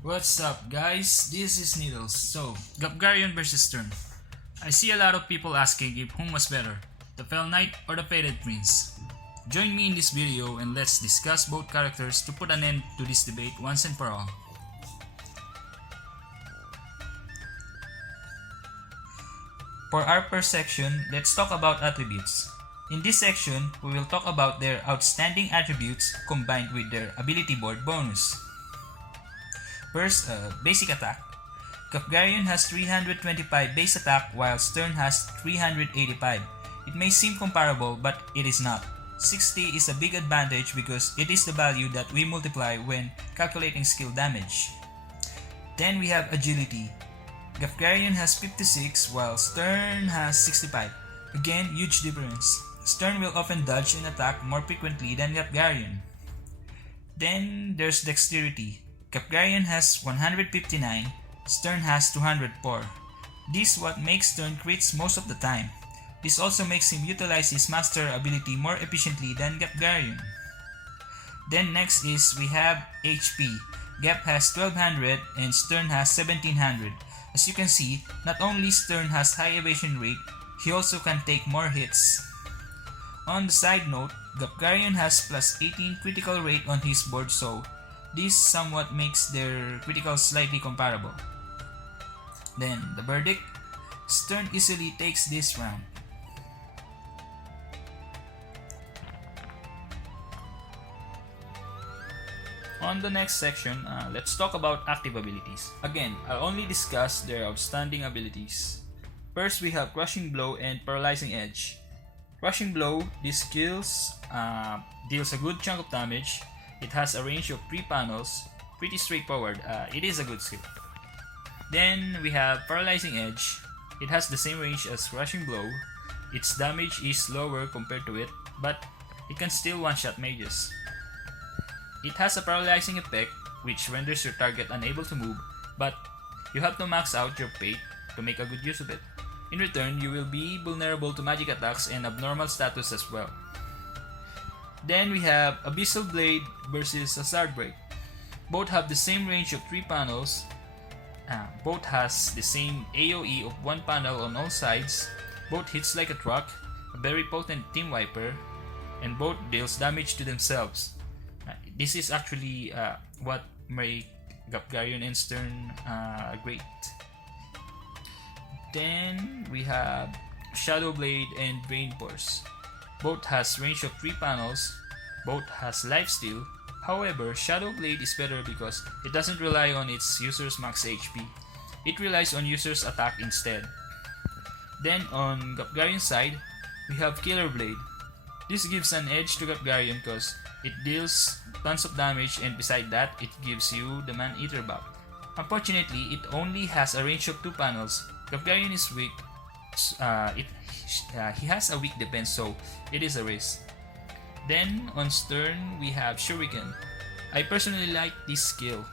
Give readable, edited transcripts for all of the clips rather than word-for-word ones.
What's up, guys? This is Needles. So, Gaffgarion versus Sterne. I see a lot of people asking if whom was better, the Fell Knight or the Fated Prince. Join me in this video and let's discuss both characters to put an end to this debate once and for all. For our first section, let's talk about attributes. In this section, we will talk about their outstanding attributes combined with their ability board bonus. First, basic attack. Gaffgarion has 325 base attack while Sterne has 385. It may seem comparable but it is not. 60 is a big advantage because it is the value that we multiply when calculating skill damage. Then we have agility. Gaffgarion has 56 while Sterne has 65. Again, huge difference. Sterne will often dodge and attack more frequently than Gaffgarion. Then there's dexterity. Gaffgarion has 159, Sterne has 204. This is what makes Sterne crits most of the time. This also makes him utilize his master ability more efficiently than Gaffgarion. Then next is we have HP. Gaff has 1200 and Sterne has 1700. As you can see, not only Sterne has high evasion rate, he also can take more hits. On the side note, Gaffgarion has plus 18 critical rate on his board, so this somewhat makes their criticals slightly comparable. Then the verdict, Sterne easily takes this round. On the next section, let's talk about active abilities. Again, I'll only discuss their outstanding abilities. First, we have Crushing Blow and Paralyzing Edge. Crushing Blow, this skills deals a good chunk of damage. It has a range of 3 panels, pretty straightforward, it is a good skill. Then we have Paralyzing Edge. It has the same range as Crushing Blow. Its damage is lower compared to it, but it can still one-shot mages. It has a paralyzing effect which renders your target unable to move, but you have to max out your fate to make a good use of it. In return, you will be vulnerable to magic attacks and abnormal status as well. Then we have Abyssal Blade versus Hazard Break. Both have the same range of 3 panels. Both has the same AoE of 1 panel on all sides. Both hits like a truck, a very potent team wiper, and both deals damage to themselves. This is actually what make Gaffgarion and Sterne great. Then we have Shadow Blade and Drain Force. Both has range of 3 panels, both has lifesteal. However, Shadow Blade is better because it doesn't rely on its user's max HP. It relies on user's attack instead. Then on Gaffgarion's side, we have Killer Blade. This gives an edge to Gaffgarion because it deals tons of damage and beside that, it gives you the Man-Eater buff. Unfortunately, it only has a range of 2 panels. Gaffgarion is weak. He has a weak defense, so it is a risk. Then on Sterne, we have Shuriken. I personally like this skill.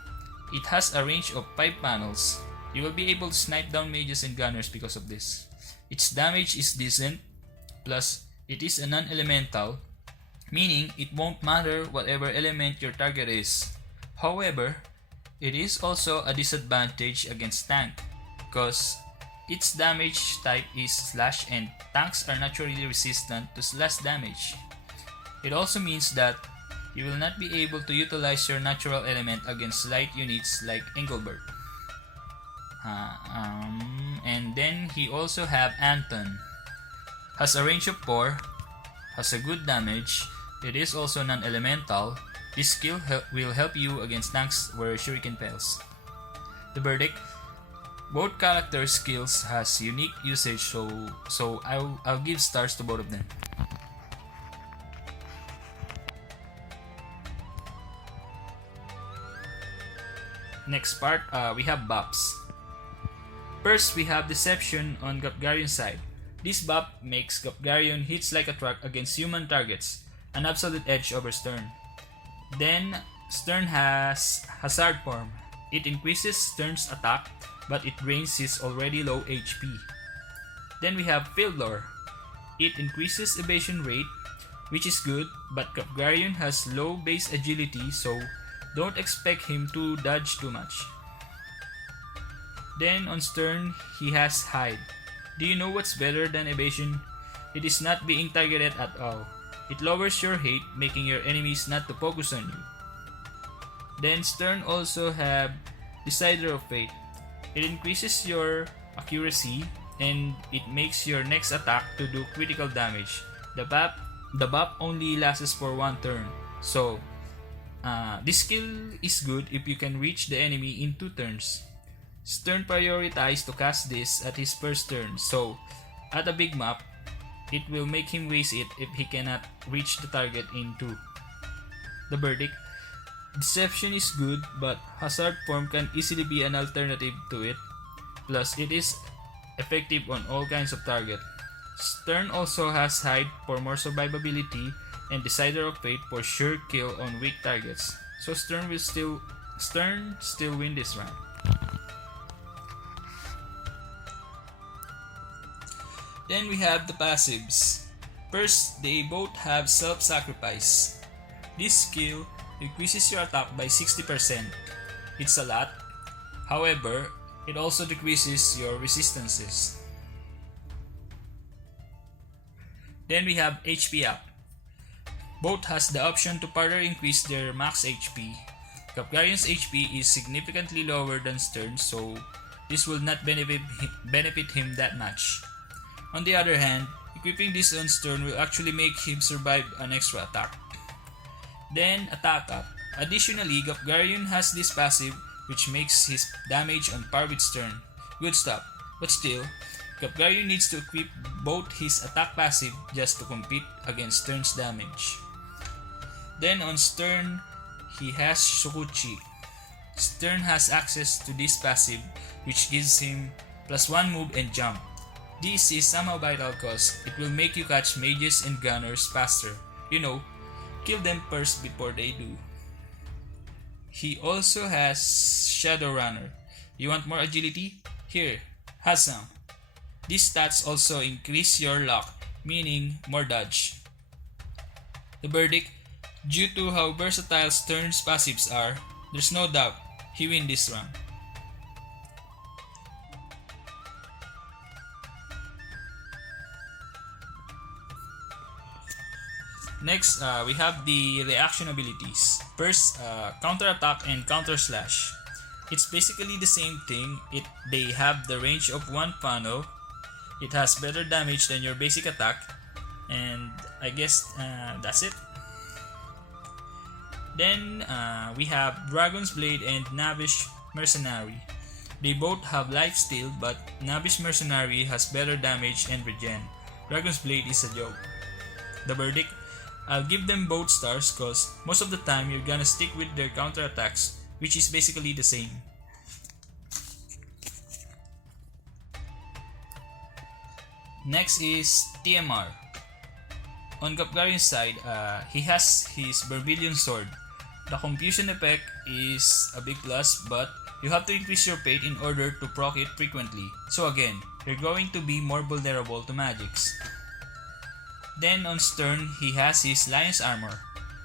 It has a range of 5 panels. You will be able to snipe down mages and gunners because of this. Its damage is decent, plus it is a non-elemental, meaning it won't matter whatever element your target is. However, it is also a disadvantage against tank, because its damage type is slash and tanks are naturally resistant to slash damage. It also means that you will not be able to utilize your natural element against light units like Engelbert. And then he also have Anton. Has a range of 4, has a good damage, it is also non-elemental. This skill will help you against tanks where Shuriken fails. The verdict, both character skills has unique usage, so I'll give stars to both of them. Next part, we have buffs. First, we have Deception on Gaffgarion's side. This buff makes Gaffgarion hits like a truck against human targets, an absolute edge over Sterne. Then, Sterne has Hazard Form. It increases Sterne's attack, but it drains his already low HP. Then we have Field Lore. It increases evasion rate, which is good, but Gaffgarion has low base agility, so don't expect him to dodge too much. Then on Stern, he has Hide. Do you know what's better than evasion? It is not being targeted at all. It lowers your hate, making your enemies not to focus on you. Then Stern also have Decider of Fate. It increases your accuracy and it makes your next attack to do critical damage. The buff only lasts for one turn. So, this skill is good if you can reach the enemy in 2 turns. Stern prioritized to cast this at his first turn, so at a big map, it will make him waste it if he cannot reach the target in 2. The verdict: Deception is good, but Hazard form can easily be an alternative to it. Plus, it is effective on all kinds of target. Stern also has Hide for more survivability and Decider of Fate for sure kill on weak targets. So Stern still win this round. Then we have the passives. First, they both have self-sacrifice. This skill increases your attack by 60%. It's a lot. However, it also decreases your resistances. Then we have HP up. Both has the option to further increase their max HP. Gaffgarion's HP is significantly lower than Stern's, so this will not benefit him that much. On the other hand, equipping this on Stern will actually make him survive an extra attack. Then attack up. Additionally, Gaffgarion has this passive which makes his damage on par with Stern. Good stuff. But still, Gaffgarion needs to equip both his attack passive just to compete against Stern's damage. Then on Stern, he has Shokuchi. Stern has access to this passive which gives him +1 move and jump. This is somehow vital cause it will make you catch mages and gunners faster. You know, kill them first before they do. He also has Shadow Runner. You want more agility? Here, have some. These stats also increase your luck, meaning more dodge. The verdict: due to how versatile Stern's passives are, there's no doubt he wins this round. Next, we have the reaction abilities. First, counter attack and counter slash. It's basically the same thing. They have the range of 1 funnel. It has better damage than your basic attack, and I guess that's it. Then we have Dragon's Blade and Navish Mercenary. They both have lifesteal, but Navish Mercenary has better damage and regen. Dragon's Blade is a joke. The verdict: I'll give them both stars cause most of the time you're gonna stick with their counterattacks, which is basically the same. Next is TMR. On Gaffgarion's side, he has his Vermilion Sword. The confusion effect is a big plus, but you have to increase your fate in order to proc it frequently. So again, you're going to be more vulnerable to magics. Then on Stern, he has his Lion's Armor.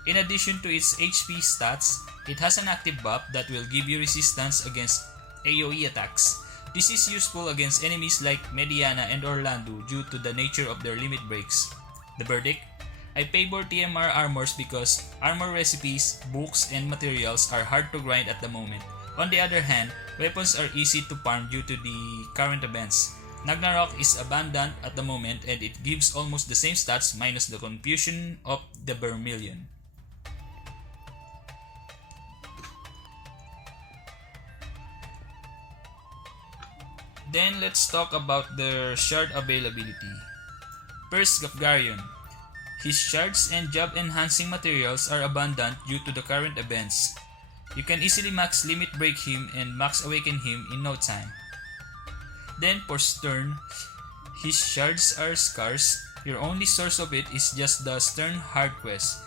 In addition to its HP stats, it has an active buff that will give you resistance against AoE attacks. This is useful against enemies like Mediana and Orlando due to the nature of their limit breaks. The verdict: I favor TMR armors because armor recipes, books, and materials are hard to grind at the moment. On the other hand, weapons are easy to farm due to the current events. Ragnarok is abundant at the moment and it gives almost the same stats minus the confusion of the Vermilion. Then let's talk about their shard availability. First, Gaffgarion. His shards and job enhancing materials are abundant due to the current events. You can easily max limit break him and max awaken him in no time. Then for Stern, his shards are scarce. Your only source of it is just the Stern Hard Quest,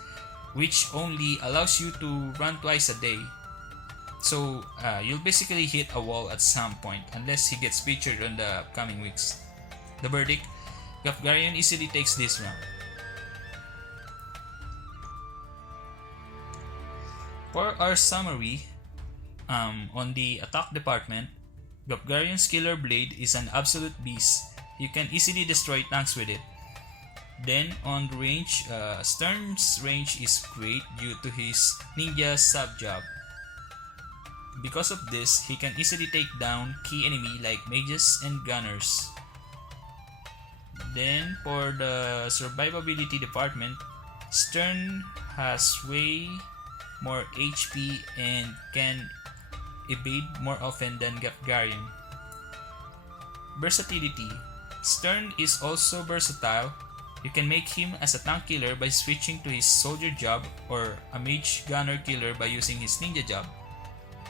which only allows you to run twice a day. So you'll basically hit a wall at some point unless he gets featured on the upcoming weeks. The verdict: Gaffgarion easily takes this round. For our summary, on the attack department, Gaffgarion's Killer Blade is an absolute beast. You can easily destroy tanks with it. Then on range, Sterne's range is great due to his ninja sub-job. Because of this, he can easily take down key enemy like mages and gunners. Then for the survivability department, Sterne has way more HP and can evade more often than Gaffgarion. Versatility. Sterne is also versatile. You can make him as a tank killer by switching to his soldier job or a mage gunner killer by using his ninja job.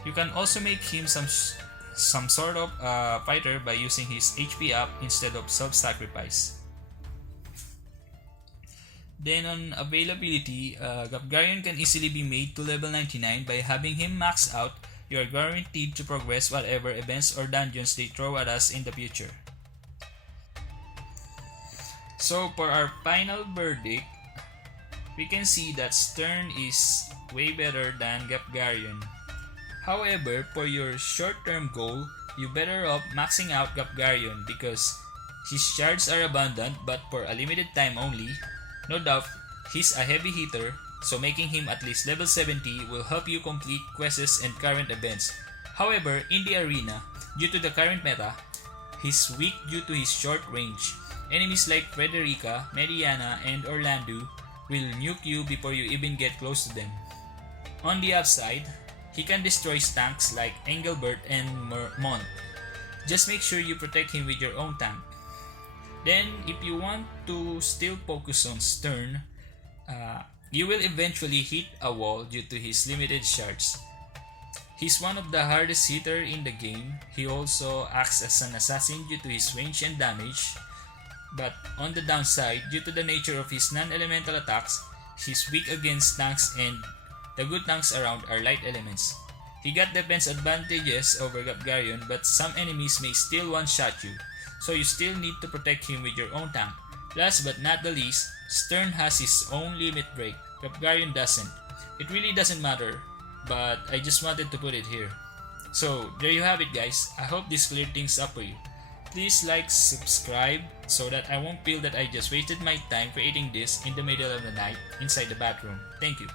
You can also make him some sort of fighter by using his HP up instead of self-sacrifice. Then on availability, Gaffgarion can easily be made to level 99 by having him max out. You are guaranteed to progress whatever events or dungeons they throw at us in the future. So for our final verdict, we can see that Sterne is way better than Gaffgarion. However, for your short-term goal, you better off maxing out Gaffgarion because his shards are abundant but for a limited time only. No doubt, he's a heavy hitter, so making him at least level 70 will help you complete quests and current events. However, in the arena, due to the current meta, he's weak due to his short range. Enemies like Frederica, Mediana, and Orlando will nuke you before you even get close to them. On the upside, he can destroy tanks like Engelbert and Mont. Just make sure you protect him with your own tank. Then, if you want to still focus on Sterne, you will eventually hit a wall due to his limited shards. He's one of the hardest hitter in the game. He also acts as an assassin due to his range and damage. But on the downside, due to the nature of his non-elemental attacks, he's weak against tanks and the good tanks around are light elements. He got defense advantages over Gaffgarion, but some enemies may still one-shot you, so you still need to protect him with your own tank. Last but not the least, Sterne has his own limit break. Gaffgarion doesn't. It really doesn't matter, but I just wanted to put it here. So there you have it guys. I hope this cleared things up for you. Please like, subscribe, so that I won't feel that I just wasted my time creating this in the middle of the night inside the bathroom. Thank you.